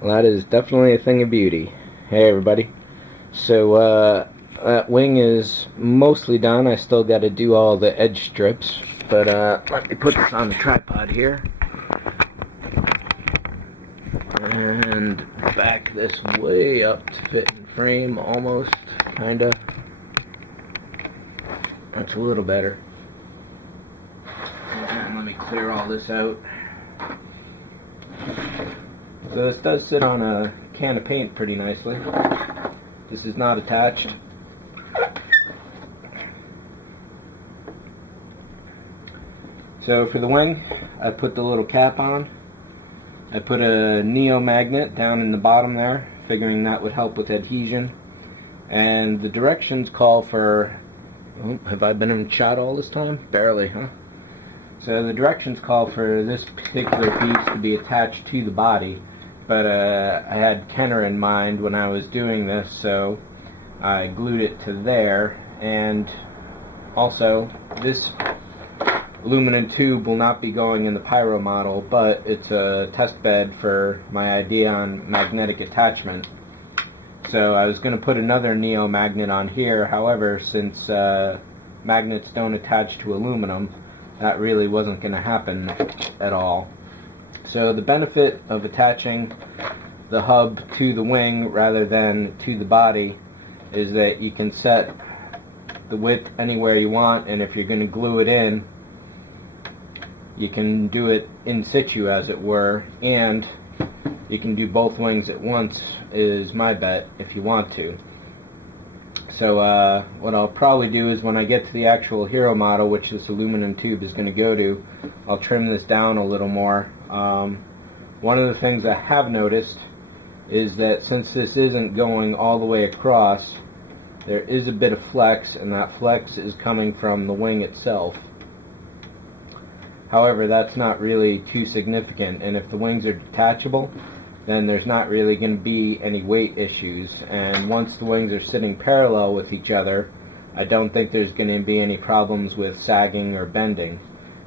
Well, that is definitely a thing of beauty. Hey everybody. So that wing is mostly done. I still got to do all the edge strips, but let me put this on the tripod here and back this way up to fit in frame almost, kinda. That's a little better. And let me clear all this out. So this does sit on a can of paint pretty nicely. This is not attached. So for the wing, I put the little cap on. I put a neo magnet down in the bottom there, figuring that would help with adhesion. And the directions call for... Oh, have I been in shot all this time? Barely, huh? So the directions call for this particular piece to be attached to the body, but I had Kenner in mind when I was doing this, so I glued it to there. And also, this aluminum tube will not be going in the Pyro model, but it's a test bed for my idea on magnetic attachment. So I was going to put another neo magnet on here. However, since magnets don't attach to aluminum, that really wasn't going to happen at all. So the benefit of attaching the hub to the wing rather than to the body is that you can set the width anywhere you want, and if you're going to glue it in, you can do it in situ, as it were, and you can do both wings at once, is my bet, if you want to. So what I'll probably do is when I get to the actual Hero model, which this aluminum tube is going to go to, I'll trim this down a little more. One of the things I have noticed is that since this isn't going all the way across, there is a bit of flex, and that flex is coming from the wing itself. However, that's not really too significant, and if the wings are detachable, then there's not really going to be any weight issues. And once the wings are sitting parallel with each other, I don't think there's going to be any problems with sagging or bending.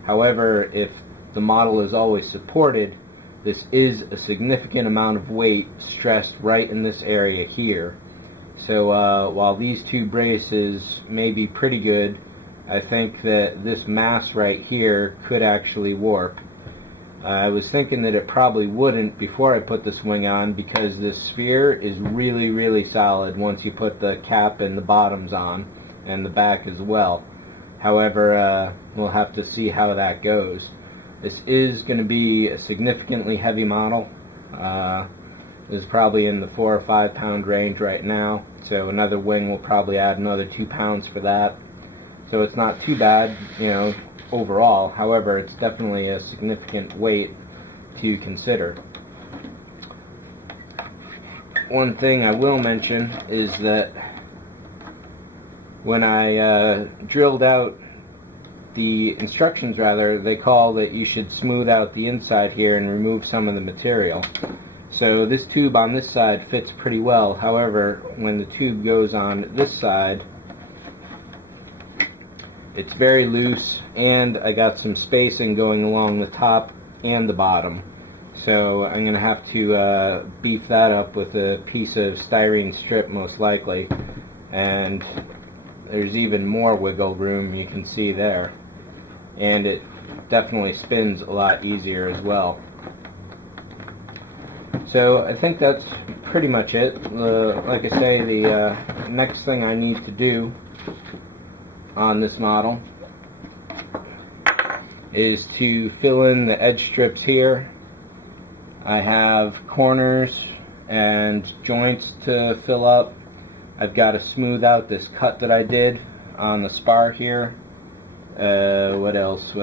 However, if the model is always supported, this is a significant amount of weight stressed right in this area here. So while these two braces may be pretty good, I think that this mass right here could actually warp. I was thinking that it probably wouldn't before I put this wing on, because this sphere is really, really solid once you put the cap and the bottoms on, and the back as well. However, we'll have to see how that goes. This is going to be a significantly heavy model. This is probably in the 4 or 5 pound range right now, so another wing will probably add another 2 pounds for that. So it's not too bad, you know, overall. However, it's definitely a significant weight to consider. One thing I will mention is that when I drilled out the instructions, rather, they call that you should smooth out the inside here and remove some of the material. So this tube on this side fits pretty well. However, when the tube goes on this side, it's very loose, and I got some spacing going along the top and the bottom. So I'm going to have to beef that up with a piece of styrene strip, most likely. And there's even more wiggle room, you can see there. And it definitely spins a lot easier as well. So I think that's pretty much it. Like I say, the next thing I need to do on this model is to fill in the edge strips here. I have corners and joints to fill up. I've got to smooth out this cut that I did on the spar here. What else?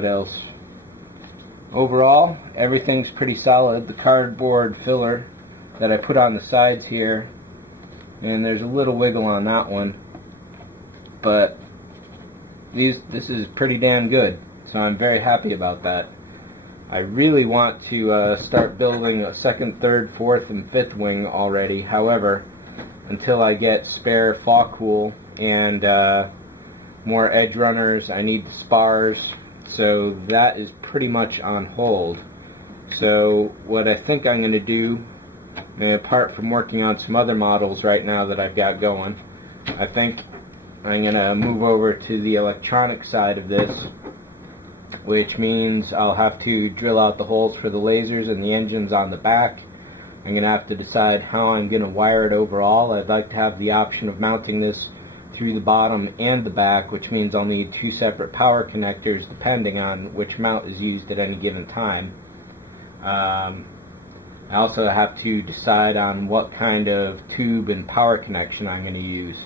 Overall, everything's pretty solid. The cardboard filler that I put on the sides here, and there's a little wiggle on that one, but this is pretty damn good, so I'm very happy about that. I really want to start building a second, third, fourth, and fifth wing already. However, until I get spare Fawcool and more edge runners, I need the spars, so that is pretty much on hold. So what I think I'm going to do And apart from working on some other models right now that I've got going, I think I'm going to move over to the electronic side of this, which means I'll have to drill out the holes for the lasers and the engines on the back. I'm going to have to decide how I'm going to wire it overall. I'd like to have the option of mounting this through the bottom and the back, which means I'll need 2 separate power connectors depending on which mount is used at any given time. I also have to decide on what kind of tube and power connection I'm going to use.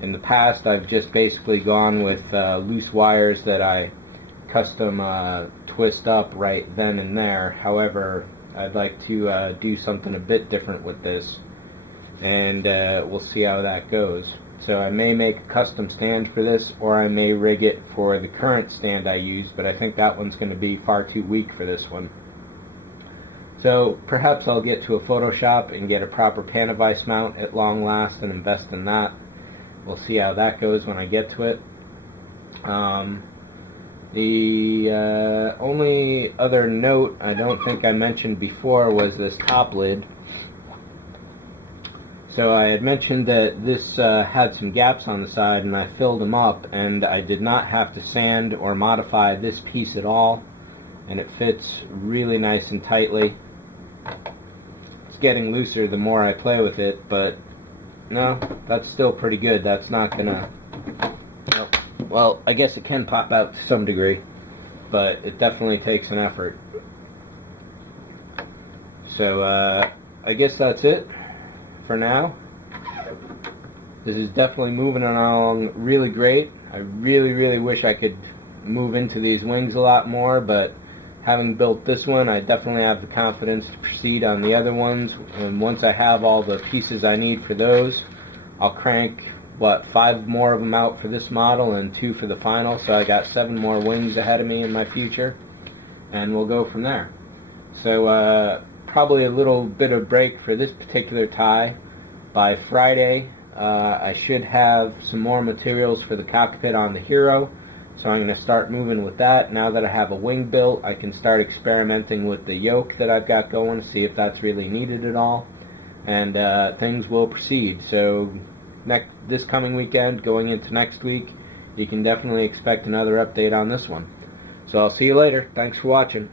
In the past, I've just basically gone with loose wires that I custom twist up right then and there. However, I'd like to do something a bit different with this, and we'll see how that goes. So I may make a custom stand for this, or I may rig it for the current stand I use, but I think that one's going to be far too weak for this one. So perhaps I'll get to a Photoshop and get a proper Panavice mount at long last and invest in that. We'll see how that goes when I get to it. The only other note I don't think I mentioned before was this top lid. So I had mentioned that this had some gaps on the side, and I filled them up, and I did not have to sand or modify this piece at all, and it fits really nice and tightly. It's getting looser the more I play with it, but no, that's still pretty good. That's not gonna, well, I guess it can pop out to some degree, but it definitely takes an effort. So I guess that's it for now. This is definitely moving along really great. I really wish I could move into these wings a lot more, but having built this one, I definitely have the confidence to proceed on the other ones, and once I have all the pieces I need for those, I'll crank 5 more of them out for this model and 2 for the final, so I got 7 more wings ahead of me in my future, and we'll go from there. So probably a little bit of break for this particular tie. By Friday, I should have some more materials for the cockpit on the Hero, so I'm going to start moving with that. Now that I have a wing built, I can start experimenting with the yoke that I've got going, see if that's really needed at all, and things will proceed. So this coming weekend, going into next week, you can definitely expect another update on this one. So I'll see you later. Thanks for watching.